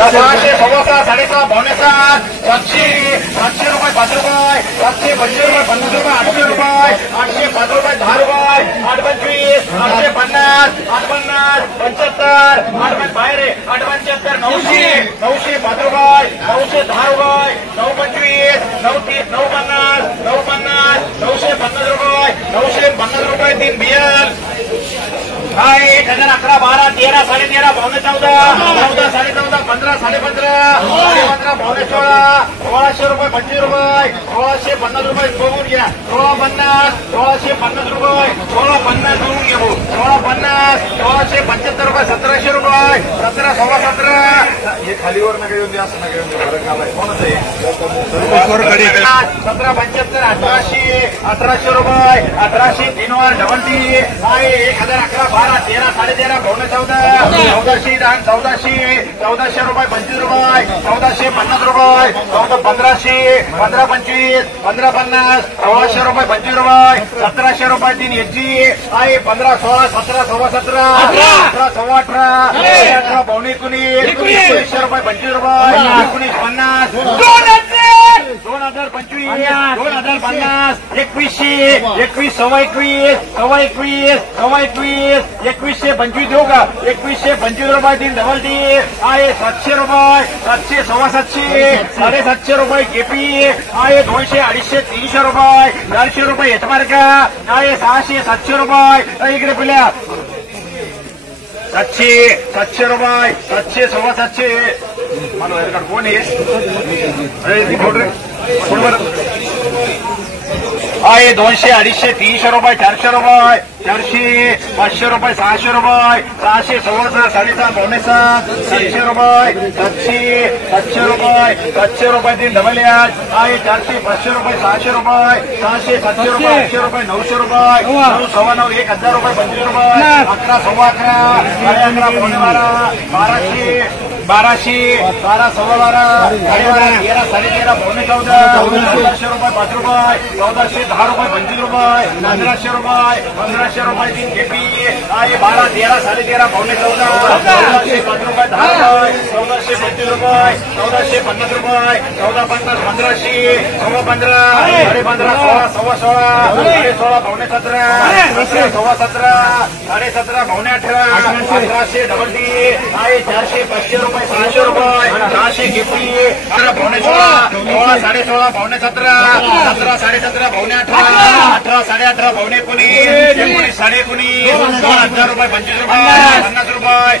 600 6.5 6.5 पावणे 7 700 700 रुपये 5 रुपये 725 रुपये 50 रुपये 800 रुपये 805 रुपये 10 रुपये 825 850 850 75 8 बाहेर 875 900 905 रुपये 910 रुपये 925 930 950 950 950 रुपये 950 रुपये 3 बियल 1011 12 13 13.5 पावणे 14 14 14.5 15 15.5 पावणे 16 1600 रुपये 25 रुपये 1650 रुपये बघून घ्या 1650 1650 रुपये 1650 बघून घ्या 1650 1675 रुपये 1700 रुपये 17 17 हे खालीवर नका येऊन द्या असं नका येऊन द्या फरक आलाय कोणाचं आहे 1775 1800 रुपये 1800 3 वर डबल टी आहे 1011 12 13 13.5 पावणे 14 1410 1400 रुपये 25 रुपये 1450 रुपये 1500 1525 1550 1600 रुपये 25 रुपये 1700 रुपये 3 एचजी आहे 15 16 17 17 18 18 18 पावणे 19 1900 रुपये 25 रुपये 1950 2025 2050 2100 21 सव्वा 21 2125 देऊ का 2125 रुपये 3 डबल टी आहे 700 रुपये 700 सव्वा 700 750 रुपये केपी आहे 200 250 300 रुपये 400 रुपये एचमार्का आहे 600 700 रुपये इकडे पिल्या 700 रुपये 700 सव्वा 700 मला कोण आहे आहे 200 250 300 रुपये 400 रुपये 400 500 रुपये 600 रुपये 600 6.5 7.5 पावणे 7 700 रुपये 700 रुपये 700 रुपये 3 डबल याच आहे 400 500 रुपये 600 रुपये 600 700 रुपये 800 रुपये 900 रुपये 9 सव्वा 9 1000 रुपये 25 रुपये 11 सव्वा 11 11 पावणे 12 1200 12 सव्वा 12 13 13 पावणे 14 1400 रुपये 5 रुपये 1410 रुपये 25 रुपये 1500 रुपये 1500 रुपये 3 केपी आहे 12 13 13.5 पावणे 14 1400 5 रुपये 10 रुपये 1425 रुपये 1450 रुपये 1450 1500 सव्वा 15 15.5 16 सव्वा 16 16 पावणे 17 सव्वा 17 17.5 पावणे 18 1800 डबल टी आहे 400 500 रुपये 600 रुपये 600 केपी 18 पावणे 16 16 16.5 पावणे 17 17 17.5 पावणे 18 18 18.5 पावणे 19 19 19.5 2000 रुपये 25 रुपये 50 रुपये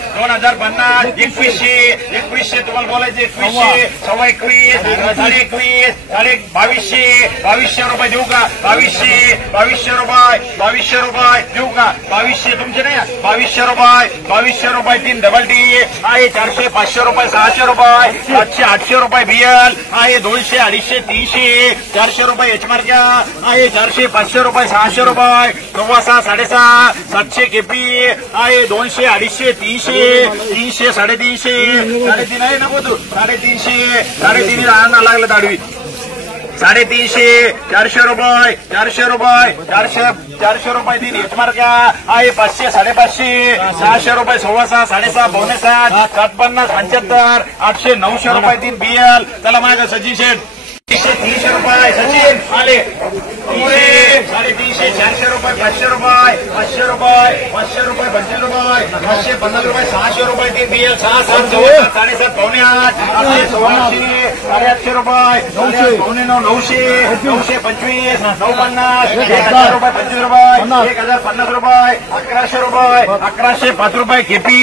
2050 2100 तुम्हाला बोलायचे 2100 सव्वा 21 साडे 2200 रुपये देऊ का 2200 रुपये देऊ का 2200 तुमचे नाही 2200 रुपये 3 डबल टी आहे 400 500 रुपये 600 रुपये 700 800 रुपये बीएल आहे 200 250 300 400 रुपये एचमार्का आहे 400 500 रुपये 600 रुपये 6.5 6.5 700 केपी आहे 200 250 300 300 350 आहे नको तू 350 350 राहणार लागलं दाडवी 350 400 रुपये 400 रुपये 3 एचमार्का आहे 500 550 600 रुपये 6.5 6.5 पावणे 7 750 75 800 900 रुपये 3 बीएल चला माझ्या सचिन शेठ 300 रुपये सचिन आले 350 400 रुपये 500 रुपये 500 रुपये 500 रुपये 25 रुपये 550 रुपये 600 रुपये 3 बीएल 6 7 7.5 पावणे 8 800 850 रुपये 900 पावणे 9 900 925 950 1000 रुपये 25 रुपये 1050 रुपये 1100 रुपये 1100 5 रुपये केपी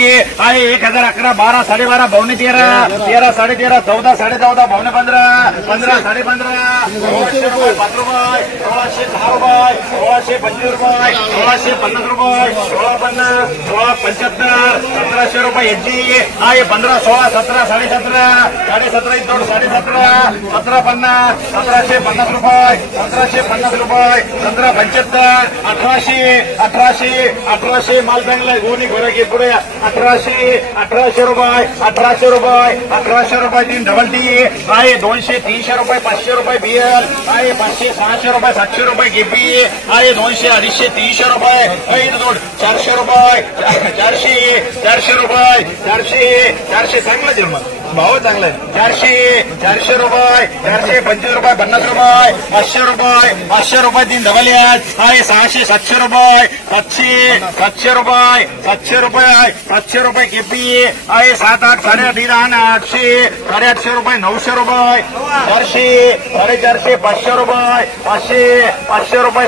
आहे 1011 12 12.5 पावणे 13 13 13.5 14 14.5 पावणे 15 15 15.5 1600 रुपये 5 रुपये 1610 रुपये 1625 रुपये 1650 रुपये 1650 1675 1700 रुपये एचजी आहे 15 16 17 17.5 17.5 17 1750 1750 रुपये 1750 रुपये 1775 1800 माल चांगला आहे गोणी घोडा घे पुढे 1800 रुपये 1800 रुपये 3 डबल टी आहे 200 300 रुपये 500 रुपये बीएल आहे 500 600 रुपये 700 रुपये केपी आहे 200 250 300 रुपये 400 रुपये 400 रुपये 400 चांगलं जन्म भाव चांगला आहे 400 रुपये 425 रुपये 50 रुपये 500 रुपये 3 डबल याद आहे 600 700 रुपये 700 रुपये 700 रुपये केपी आहे 7 8 8.5 800 850 रुपये 900 रुपये 400 500 रुपये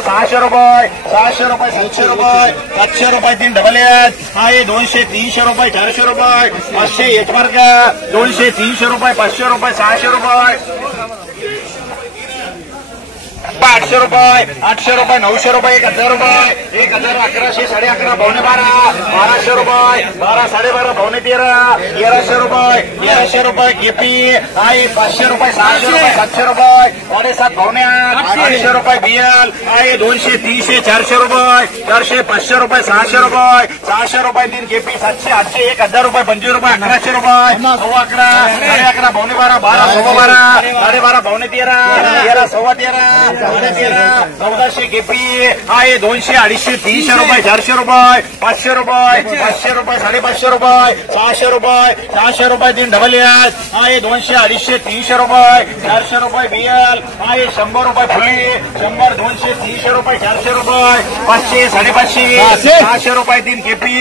500 रुपये 600 रुपये 700 रुपये 3 डबल याद आहे 200 300 रुपये 400 रुपये 500 एक मार्ग 200 300 रुपये 500 रुपये 600 रुपये 800 रुपये 900 रुपये 1000 रुपये 1000 1100 11.5 पावणे 1200 रुपये 12 पावणे 1300 रुपये केपी आहे 500 रुपये 600 रुपये 700 रुपये 7.5 पावणे 800 रुपये बीएल आहे 200 300 400 रुपये 500 रुपये 600 रुपये 3 केपी 700 800 1000 रुपये 25 रुपये 1100 रुपये 11 पावणे 12 12 पावणे 13 सव्वा 13 1400 केपी आहे 200 250 300 रुपये 400 रुपये 500 रुपये 550 रुपये 600 रुपये 3 डबल याद आहे 200 250 300 रुपये 400 रुपये बीएल आहे 100 रुपये फुली 100 200 300 रुपये 400 रुपये 500 550 600 रुपये 3 केपी